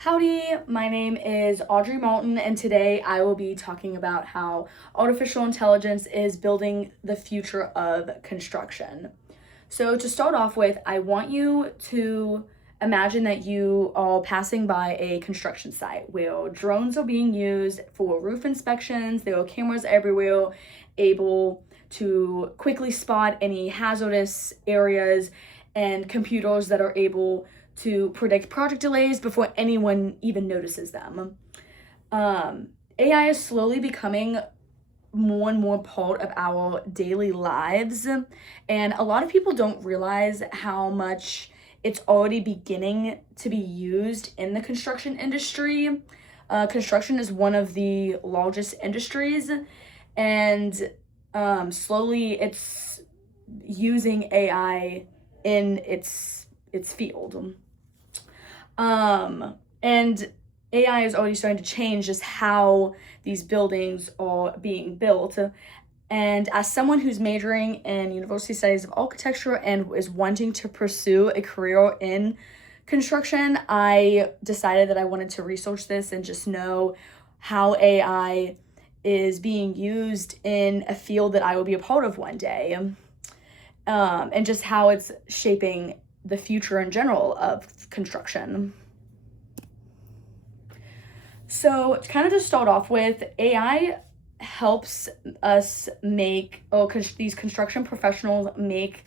Howdy, my name is Audrey Malton, and today I will be talking about how artificial intelligence is building the future of construction. So, to start off with, I want you to imagine that you are passing by a construction site where drones are being used for roof inspections. There are cameras everywhere, able to quickly spot any hazardous areas, and computers that are able to predict project delays before anyone even notices them. AI is slowly becoming more and more part of our daily lives, and a lot of people don't realize how much it's already beginning to be used in the construction industry. Construction is one of the largest industries, and slowly it's using AI in its field. And AI is already starting to change just how these buildings are being built. And as someone who's majoring in university studies of architecture and is wanting to pursue a career in construction, I decided that I wanted to research this and just know how AI is being used in a field that I will be a part of one day, and just how it's shaping the future in general of construction. So, kind of to start off with, AI helps us make, these construction professionals make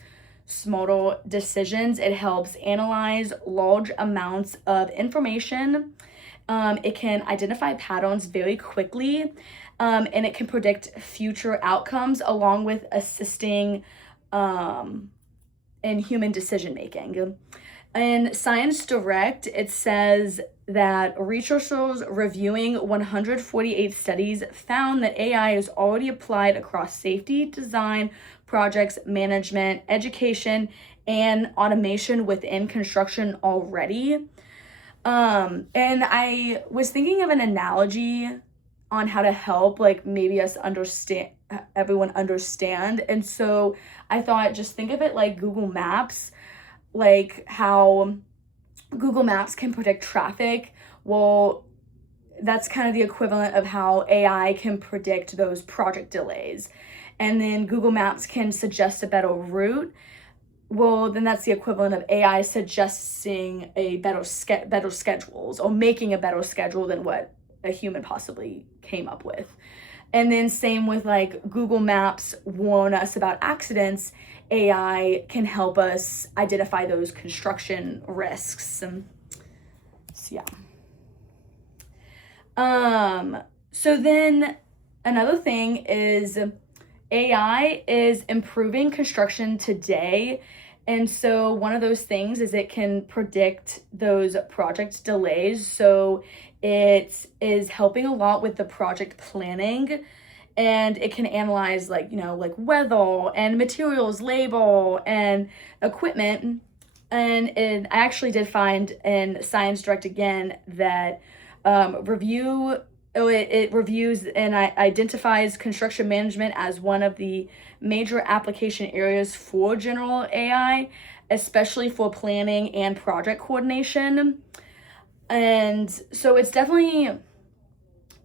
smarter decisions. It helps analyze large amounts of information. It can identify patterns very quickly, and it can predict future outcomes along with assisting in human decision making. In Science Direct, it says that researchers reviewing 148 studies found that AI is already applied across safety, design, projects, management, education, and automation within construction already. And I was thinking of an analogy on how to help, like, maybe us understand, everyone understand. And so I thought, just think of it like Google Maps, like how Google Maps can predict traffic. Well, that's kind of the equivalent of how AI can predict those project delays. And then Google Maps can suggest a better route. Well, then that's the equivalent of AI suggesting a better schedules, or making a better schedule than what a human possibly came up with. And then same with, like, Google Maps warn us about accidents, AI can help us identify those construction risks. So yeah. So then another thing is AI is improving construction today. And so one of those things is it can predict those project delays. So it is helping a lot with the project planning, and it can analyze, like, like weather and materials, labor and equipment. And I actually did find in Science Direct again that it reviews and identifies construction management as one of the major application areas for general AI, especially for planning and project coordination. And so it's definitely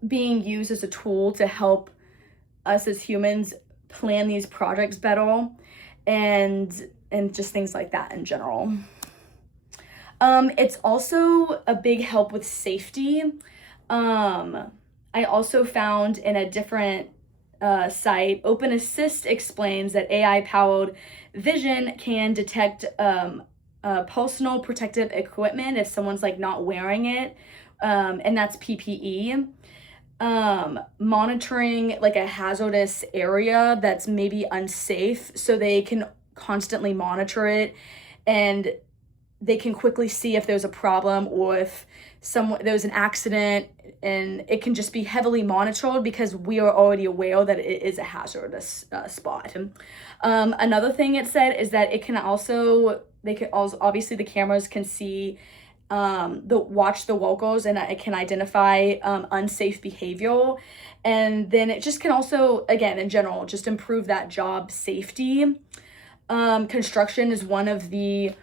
being used as a tool to help us as humans plan these projects better, and just things like that in general. It's also a big help with safety. I also found in a different site, Open Assist explains that AI-powered vision can detect personal protective equipment if someone's, like, not wearing it, and that's PPE. Monitoring, like, a hazardous area that's maybe unsafe, so they can constantly monitor it, and they can quickly see if there's a problem or if there's an accident, and it can just be heavily monitored because we are already aware that it is a hazardous spot. Another thing it said is that obviously the cameras can see watch the workers, and it can identify unsafe behavior, and then it just can also, again, in general, just improve that job safety. Construction is one of the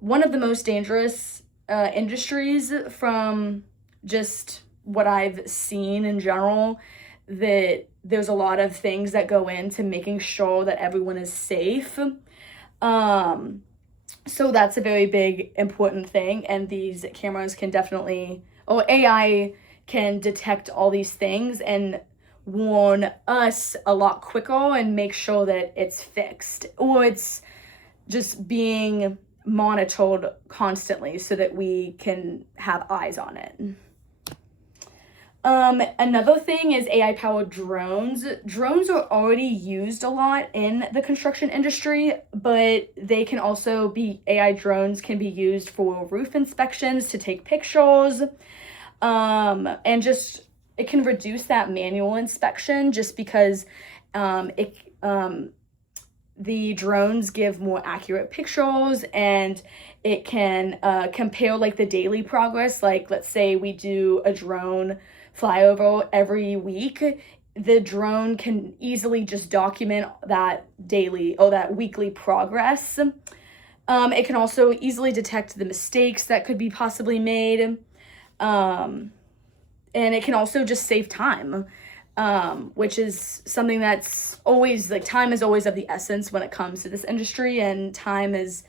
most dangerous industries, from just what I've seen in general, that there's a lot of things that go into making sure that everyone is safe. So that's a very big, important thing. And these cameras can definitely, or AI can detect all these things and warn us a lot quicker and make sure that it's fixed, or it's just being monitored constantly so that we can have eyes on it. Another thing is AI powered drones. Drones are already used a lot in the construction industry, but they can also be, AI drones can be used for roof inspections to take pictures. And just, it can reduce that manual inspection just because, the drones give more accurate pictures, and it can compare like the daily progress. Like, let's say we do a drone flyover every week, the drone can easily just document that daily or that weekly progress. It can also easily detect the mistakes that could be possibly made. And it can also just save time, which is something that's always, like, time is always of the essence when it comes to this industry, and time is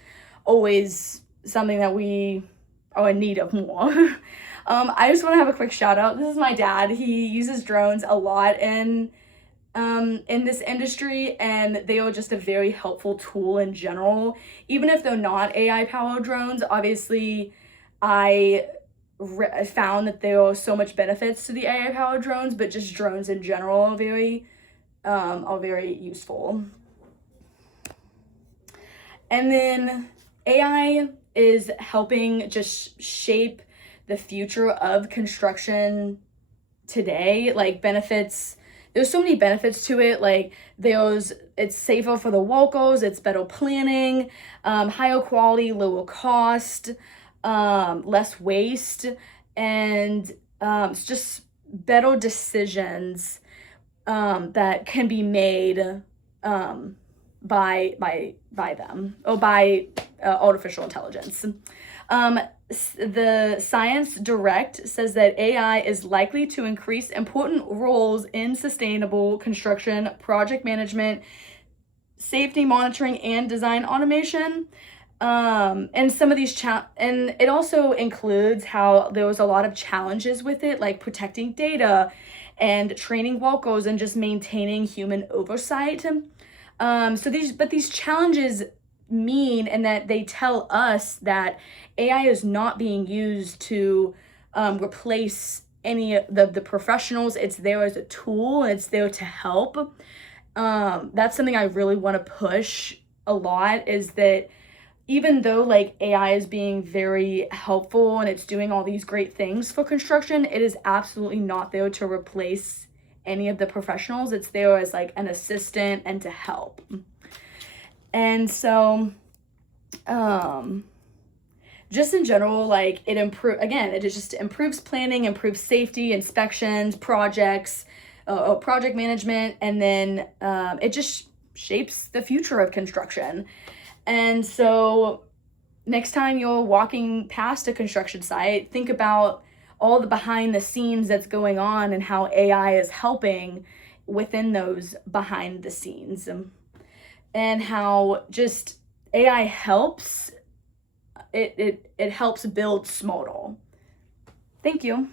always something that we are in need of more. I just want to have a quick shout out. This is my dad. He uses drones a lot in this industry, and they are just a very helpful tool in general. Even if they're not AI powered drones, obviously I found that there are so much benefits to the AI powered drones, but just drones in general are very useful. And then AI is helping just shape the future of construction today. Like, benefits, there's so many benefits to it. Like, it's safer for the workers, it's better planning, higher quality, lower cost, less waste, and it's just better decisions that can be made by them, or by artificial intelligence. The Science Direct says that AI is likely to increase important roles in sustainable construction, project management, safety monitoring, and design automation. And some of these and it also includes how there was a lot of challenges with it, like protecting data and training workers and just maintaining human oversight. These challenges mean, and that they tell us that AI is not being used to replace any of the professionals. It's there as a tool, and it's there to help. That's something I really want to push a lot, is that even though, like, AI is being very helpful and it's doing all these great things for construction, it is absolutely not there to replace any of the professionals. It's there as like an assistant and to help. And so just in general, like, it just improves planning, improves safety, inspections, projects, project management, and then it just shapes the future of construction. And so next time you're walking past a construction site, think about all the behind the scenes that's going on and how AI is helping within those behind the scenes, and how just AI helps, it helps build smarter. Thank you.